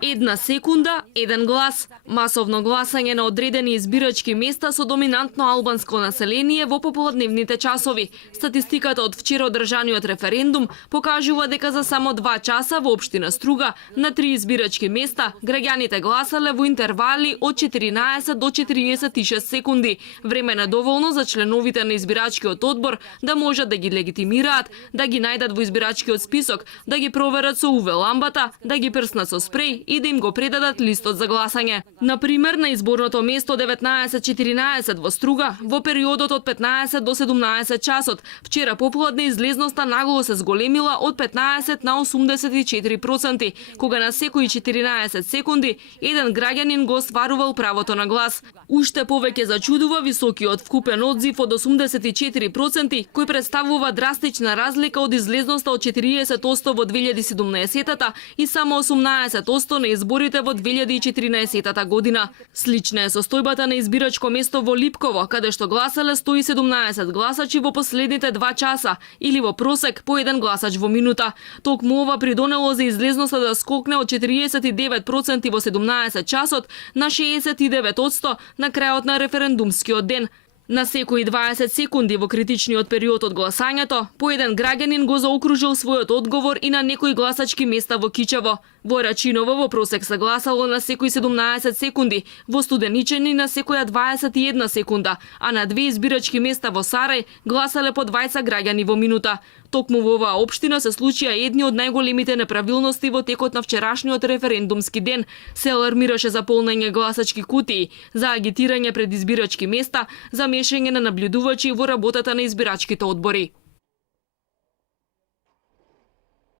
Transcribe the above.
1 секунда, 1 глас. Масовно гласање на одредени избирачки места со доминантно албанско население во попладневните часови. Статистиката од вчера одржаниот референдум покажува дека за само 2 часа во општина Струга на 3 избирачки места граѓаните гласале во интервали од 14 до 46 секунди. Време доволно за членовите на избирачкиот одбор да можат да ги легитимираат, да ги најдат во избирачкиот список, да ги проверат со UV ламбата, да ги прснат со спреј и да им го предадат листот за гласање. Например, на изборното место 19-14 во Струга, во периодот од 15 до 17 часот, вчера попладне излезноста нагло се зголемила од 15 на 84%, кога на секои 14 секунди еден граѓанин го остварувал правото на глас. Уште повеќе зачудува високиот вкупен одзив од 84%, кој представува драстична разлика од излезноста од 40% во 2017 и само 18% на изборите во 2014 година. Слична е состојбата на избирачко место во Липково, каде што гласале 117 гласачи во последните 2 часа, или во просек по 1 гласач во минута. Токму ова придонело за излезноста да скокне од 49% во 17 часот на 69% на крајот на референдумскиот ден. На секои 20 секунди во критичниот период од гласањето, по еден граѓанин го заокружил својот одговор и на некои гласачки места во Кичево. Во Рачиново во просек се гласало на секои 17 секунди, во Студеничани на секоја 21 секунда, а на 2 избирачки места во Сарај гласале по 20 граѓани во минута. Токму во оваа општина се случија едни од најголемите неправилности во текот на вчерашниот референдумски ден. Се алармираше за полнење гласачки кутии, за агитирање пред избирачки места, за мешање на наблюдувачи во работата на избирачките одбори.